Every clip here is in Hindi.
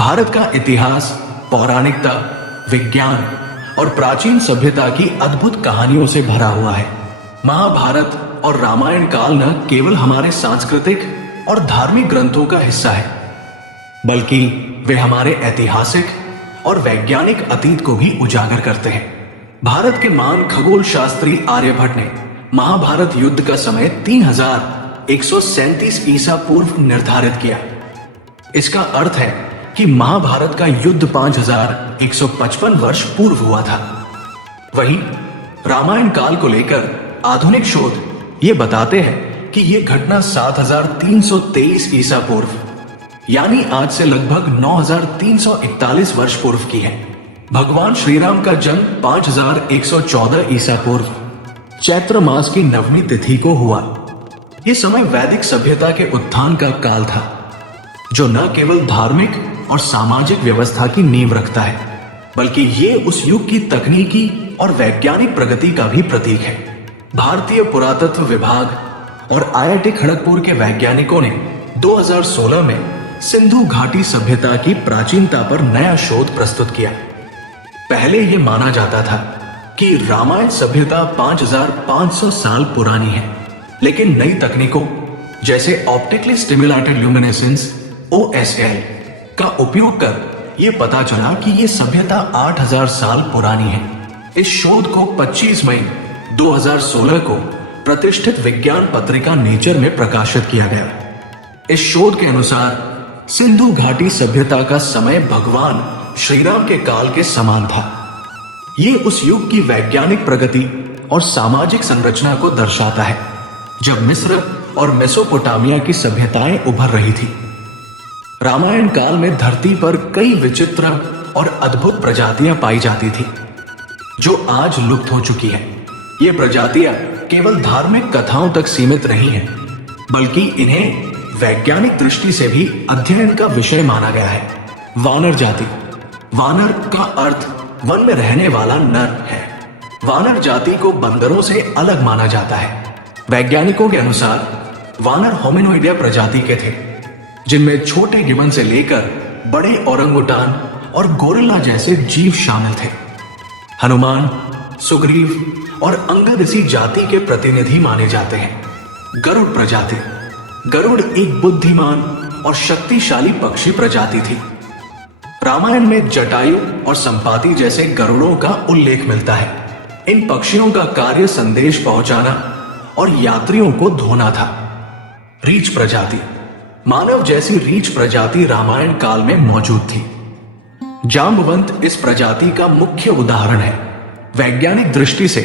भारत का इतिहास पौराणिकता, विज्ञान और प्राचीन सभ्यता की अद्भुत कहानियों से भरा हुआ है। महाभारत और रामायण काल न केवल हमारे सांस्कृतिक और धार्मिक ग्रंथों का हिस्सा है, बल्कि वे हमारे ऐतिहासिक और वैज्ञानिक अतीत को भी उजागर करते हैं। भारत के महान खगोल शास्त्री आर्यभट्ट ने महाभारत युद्ध का समय 3137 ईसा पूर्व निर्धारित किया। इसका अर्थ है कि महाभारत का युद्ध 5155 वर्ष पूर्व हुआ था। वहीं रामायण काल को लेकर आधुनिक शोध ये बताते हैं कि यह घटना 7323 ईसा पूर्व यानी आज से लगभग 9341 वर्ष पूर्व की है। भगवान श्री राम का जन्म 5114 ईसा पूर्व चैत्र मास की नवमी तिथि को हुआ। यह समय वैदिक सभ्यता के उत्थान का काल था, जो न केवल धार्मिक और सामाजिक व्यवस्था की नींव रखता है, बल्कि ये उस युग की तकनीकी और वैज्ञानिक प्रगति का भी प्रतीक है। भारतीय पुरातत्व विभाग और IIT खड़गपुर के वैज्ञानिकों ने 2016 में सिंधु घाटी सभ्यता की प्राचीनता पर नया शोध प्रस्तुत किया। पहले यह माना जाता था कि रामायण सभ्यता 5500 साल पुरानी है, लेकिन नई तकनीकों जैसे ऑप्टिकली स्टिमुलेटेड ल्यूमिनेसेंस OSL का उपयोग कर यह पता चला कि यह सभ्यता 8000 साल पुरानी है। इस शोध को 25 मई 2016 को प्रतिष्ठित विज्ञान पत्रिका नेचर में प्रकाशित किया गया। इस शोध के अनुसार सिंधु घाटी सभ्यता का समय भगवान श्री राम के काल के समान था। ये उस युग की वैज्ञानिक प्रगति और सामाजिक संरचना को दर्शाता है, जब मिस्र और मेसोपोटामिया की सभ्यताएं उभर रही थी। रामायण काल में धरती पर कई विचित्र और अद्भुत प्रजातियां पाई जाती थी, जो आज लुप्त हो चुकी है। ये प्रजातियां केवल धार्मिक कथाओं तक सीमित नहीं हैं, बल्कि इन्हें वैज्ञानिक दृष्टि से भी अध्ययन का विषय माना गया है। वानर जाति। वानर का अर्थ वन में रहने वाला नर है। वानर जाति को बंदरों से अलग माना जाता है। वैज्ञानिकों के अनुसार वानर होमिनोइडिया प्रजाति के थे, जिनमें छोटे गिबन से लेकर बड़े ओरंगुटान और गोरिल्ला जैसे जीव शामिल थे। हनुमान, सुग्रीव और अंगद इसी जाति के प्रतिनिधि माने जाते हैं। गरुड़ प्रजाति। गरुड़ एक बुद्धिमान और शक्तिशाली पक्षी प्रजाति थी। रामायण में जटायु और संपाति जैसे गरुड़ों का उल्लेख मिलता है। इन पक्षियों का कार्य संदेश पहुंचाना और यात्रियों को ढोना था। रीछ प्रजाति। मानव जैसी रीछ प्रजाति रामायण काल में मौजूद थी। जांबवंत इस प्रजाति का मुख्य उदाहरण है। वैज्ञानिक दृष्टि से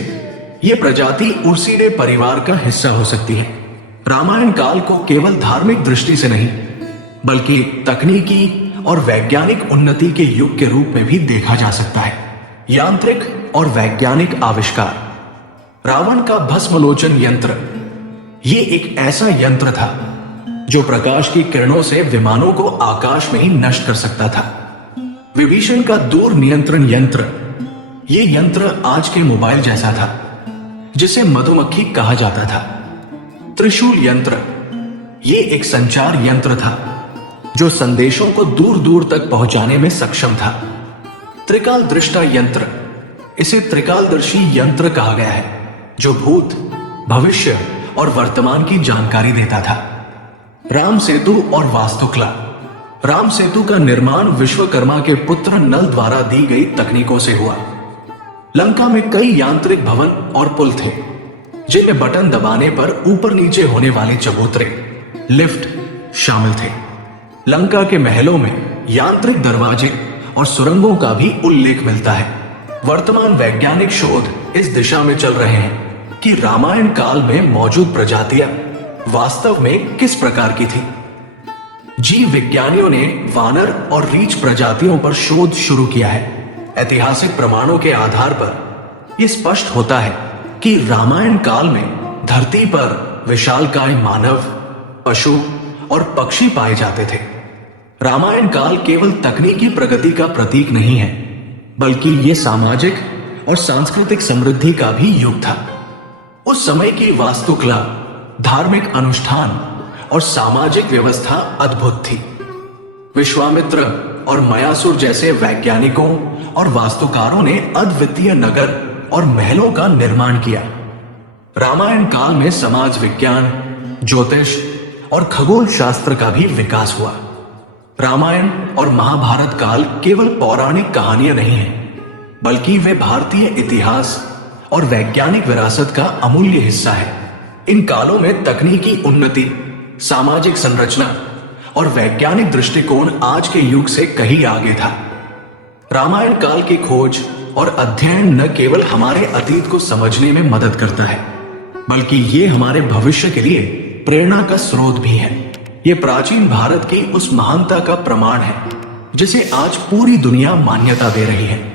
यह प्रजाति उर्सीडे परिवार का हिस्सा हो सकती है। रामायण काल को केवल धार्मिक दृष्टि से नहीं, बल्कि तकनीकी और वैज्ञानिक उन्नति के युग के रूप में भी देखा जा सकता है। यांत्रिक और वैज्ञानिक आविष्कार। रावण का भस्मलोचन यंत्र। ये एक ऐसा यंत्र था जो प्रकाश की किरणों से विमानों को आकाश में ही नष्ट कर सकता था। विभीषण का दूर नियंत्रण यंत्र। ये यंत्र आज के मोबाइल जैसा था, जिसे मधुमक्खी कहा जाता था। त्रिशूल यंत्र। ये एक संचार यंत्र था जो संदेशों को दूर दूर तक पहुंचाने में सक्षम था। त्रिकाल दृष्टा यंत्र। इसे त्रिकालदर्शी यंत्र कहा गया है, जो भूत, भविष्य और वर्तमान की जानकारी देता था। राम सेतु और वास्तुकला। राम सेतु का निर्माण विश्वकर्मा के पुत्र नल द्वारा दी गई तकनीकों से हुआ। लंका में कई यांत्रिक भवन और पुल थे, जिनमें बटन दबाने पर ऊपर नीचे होने वाले चबूतरे, लिफ्ट शामिल थे। लंका के महलों में यांत्रिक दरवाजे और सुरंगों का भी उल्लेख मिलता है। वर्तमान वैज्ञानिक शोध इस दिशा में चल रहे हैं कि रामायण काल में मौजूद प्रजातियां वास्तव में किस प्रकार की थी। जीव विज्ञानियों ने वानर और रीछ प्रजातियों पर शोध शुरू किया है। ऐतिहासिक प्रमाणों के आधार पर यह स्पष्ट होता है कि रामायण काल में धरती पर विशालकाय मानव, पशु और पक्षी पाए जाते थे। रामायण काल केवल तकनीकी प्रगति का प्रतीक नहीं है, बल्कि यह सामाजिक और सांस्कृतिक समृद्धि का भी युग था। उस समय की वास्तुकला, धार्मिक अनुष्ठान और सामाजिक व्यवस्था अद्भुत थी। विश्वामित्र और मयासुर जैसे वैज्ञानिकों और वास्तुकारों ने अद्वितीय नगर और महलों का निर्माण किया। रामायण काल में समाज विज्ञान, ज्योतिष और खगोल शास्त्र का भी विकास हुआ। रामायण और महाभारत काल केवल पौराणिक कहानियां नहीं हैं, बल्कि वे भारतीय इतिहास और वैज्ञानिक विरासत का अमूल्य हिस्सा है। इन कालों में तकनीकी उन्नति, सामाजिक संरचना और वैज्ञानिक दृष्टिकोण आज के युग से कहीं आगे था। रामायण काल की खोज और अध्ययन न केवल हमारे अतीत को समझने में मदद करता है, बल्कि ये हमारे भविष्य के लिए प्रेरणा का स्रोत भी है। ये प्राचीन भारत की उस महानता का प्रमाण है जिसे आज पूरी दुनिया मान्यता दे रही है।